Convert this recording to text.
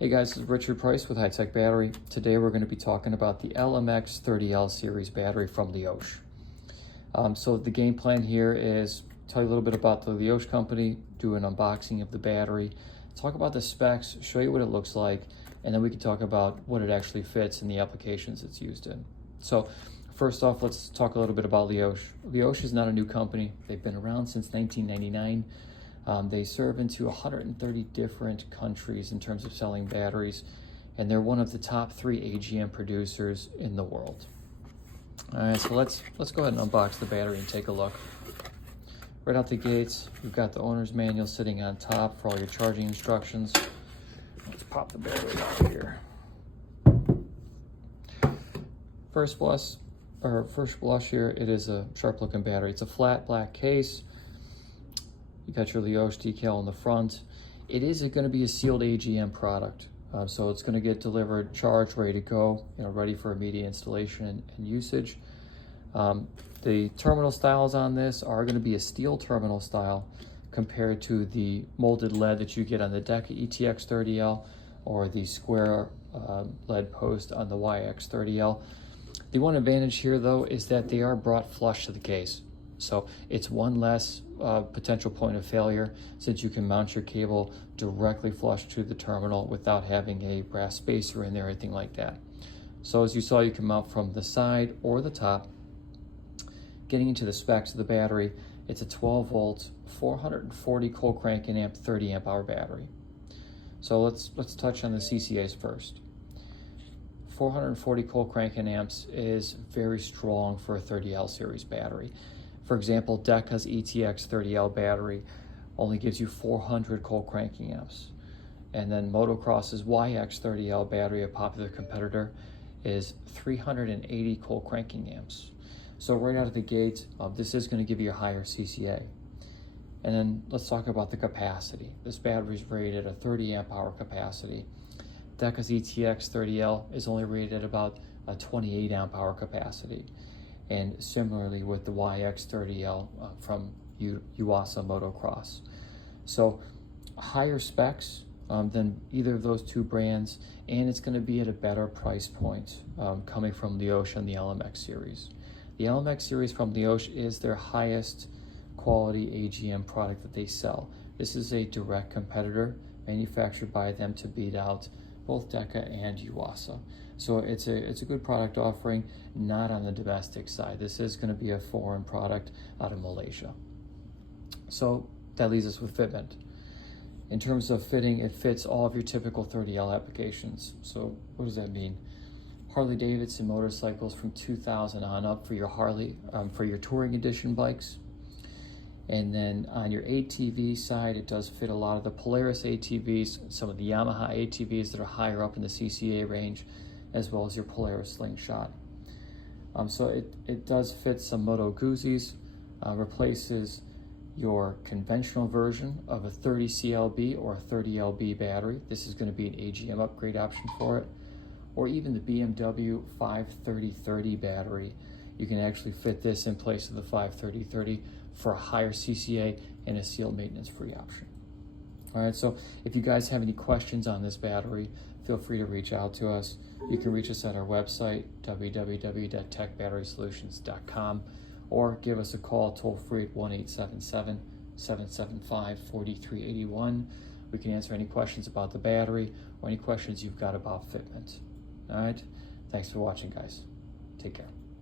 Hey guys, this is Richard Price with High Tech Battery. Today we're going to be talking about the LMX30L series battery from Leoch. So the game plan here is tell you a little bit about the Leoch company, do an unboxing of the battery, talk about the specs, show you what it looks like, and then we can talk about what it actually fits and the applications it's used in. So first off, let's talk a little bit about Leoch. Leoch is not a new company. They've been around since 1999. They serve into 130 different countries in terms of selling batteries, and they're one of the top 3 AGM producers in the world. All right, so let's go ahead and unbox the battery and take a look. Right out the gates, we've got the owner's manual sitting on top for all your charging instructions. Let's pop the battery out here. First blush here, it is a sharp-looking battery. It's a flat black case. You got your Leoch decal on the front. It is going to be a sealed AGM product, so it's going to get delivered, charged, ready to go, ready for immediate installation and usage. The terminal styles on this are going to be a steel terminal style compared to the molded lead that you get on the Deca ETX30L or the square lead post on the YX30L. The one advantage here, though, is that they are brought flush to the case. So it's one less potential point of failure, since you can mount your cable directly flush to the terminal without having a brass spacer in there or anything like that. So as you saw, you can mount from the side or the top. Getting into the specs of the battery, it's a 12 volt, 440 cold cranking amp, 30 amp hour battery. So let's touch on the CCAs first. 440 cold cranking amps is very strong for a 30L series battery. For example, Deca's ETX30L battery only gives you 400 cold cranking amps. And then Motocross's YX30L battery, a popular competitor, is 380 cold cranking amps. So right out of the gate, this is going to give you a higher CCA. And then let's talk about the capacity. This battery is rated at a 30 amp hour capacity. Deca's ETX30L is only rated at about a 28 amp hour capacity. And similarly with the YX30L from Yuasa Motocross. So higher specs than either of those two brands, and it's going to be at a better price point coming from Leoch and the LMX series. The LMX series from Leoch is their highest quality AGM product that they sell. This is a direct competitor manufactured by them to beat out both Deca and Yuasa. So it's a good product offering, not on the domestic side. This is going to be a foreign product out of Malaysia. So that leaves us with fitment. In terms of fitting, it fits all of your typical 30L applications. So what does that mean? Harley Davidson motorcycles from 2000 on up for your for your touring edition bikes. And then on your ATV side, it does fit a lot of the Polaris ATVs, some of the Yamaha ATVs that are higher up in the CCA range, as well as your Polaris Slingshot. So it does fit some Moto Guzzi's, replaces your conventional version of a 30 CLB or a 30 LB battery. This is going to be an AGM upgrade option for it. Or even the BMW 53030 battery. You can actually fit this in place of the 53030 for a higher CCA and a sealed maintenance-free option. All right, so if you guys have any questions on this battery, feel free to reach out to us. You can reach us at our website, www.techbatterysolutions.com, or give us a call toll-free at 1-877-775-4381. We can answer any questions about the battery or any questions you've got about fitment. All right, thanks for watching, guys. Take care.